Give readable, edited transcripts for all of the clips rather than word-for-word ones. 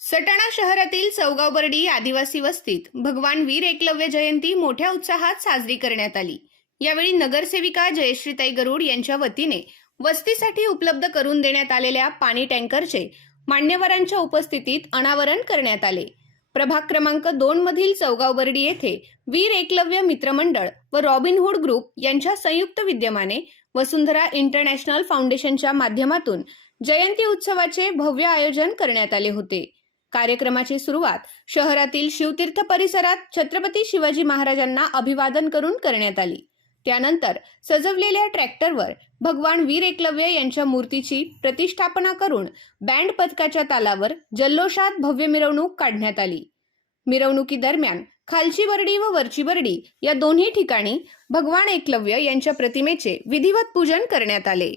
सटाणा शहरातील चौगावबर्डी आदिवासी वस्तीत भगवान वीर एकलव्य जयंती मोठ्या उत्साहात साजरी करण्यात आली। यावेळी नगरसेविका जयश्रीताई गरुड यांच्या वतीने वस्तीसाठी उपलब्ध करून देण्यात आलेल्या पाणी टँकरचे मान्यवरांच्या उपस्थितीत अनावरण करण्यात आले। प्रभाग क्रमांक 2 मधील चौगावबर्डी येथे वीर एकलव्य मित्रमंडळ व रॉबिनहुड ग्रुप यांच्या संयुक्त विद्यमाने वसुंधरा इंटरनॅशनल फाउंडेशनच्या माध्यमातून जयंती उत्सवाचे भव्य आयोजन करण्यात आले होते। कार्यक्रमाची सुरुवात शहरातील शिवतीर्थ परिसरात छत्रपती शिवाजी महाराजांना अभिवादन करून करण्यात आली। त्यानंतर सजवलेल्या ट्रॅक्टरवर भगवान वीर एकलव्य यांच्या मूर्तीची प्रतिष्ठापना करून बँड पथकाच्या तालावर जल्लोषात भव्य मिरवणूक काढण्यात आली। मिरवणुकीदरम्यान खालची बर्डी व वरची बर्डी या दोन्ही ठिकाणी भगवान एकलव्य यांच्या प्रतिमेचे विधिवत पूजन करण्यात आले।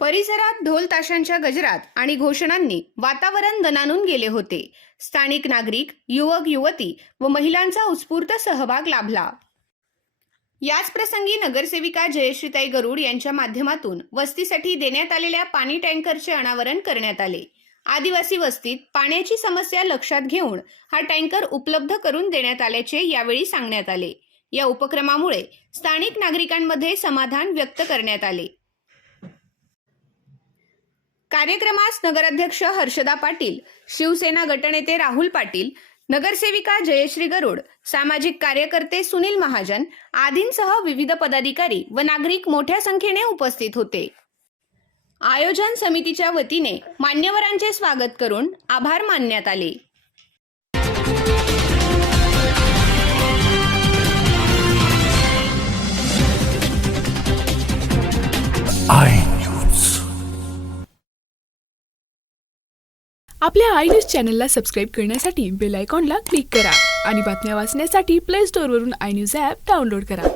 परिसरात ढोल ताशांच्या गजरात आणि घोषणांनी वातावरण दणाणून गेले होते। स्थानिक नागरिक, युवक युवती व महिलांचा उत्स्फूर्त सहभाग लाभला। याच प्रसंगी नगरसेविका जयश्रीताई गरुड यांच्या माध्यमातून वस्तीसाठी देण्यात आलेल्या पाणी टँकरचे अनावरण करण्यात आले। आदिवासी वस्तीत पाण्याची समस्या लक्षात घेऊन हा टँकर उपलब्ध करून देण्यात आल्याचे यावेळी सांगण्यात आले। या उपक्रमामुळे स्थानिक नागरिकांमध्ये समाधान व्यक्त करण्यात आले। कार्यक्रमास नगराध्यक्ष हर्षदा पाटील, शिवसेना गटनेते राहुल पाटील, नगरसेविका जयश्री गरुड, सामाजिक कार्यकर्ते सुनील महाजन आदींसह विविध पदाधिकारी व नागरिक मोठ्या संख्येने उपस्थित होते। आयोजन समितीच्या वतीने मान्यवरांचे स्वागत करून आभार मानण्यात आले। आपल्या आय न्यूज चॅनलला सबस्क्राईब करण्यासाठी बेल आयकॉनला क्लिक करा आणि बातम्या वाचण्यासाठी प्ले स्टोअरवरून आय न्यूज ॲप डाउनलोड करा।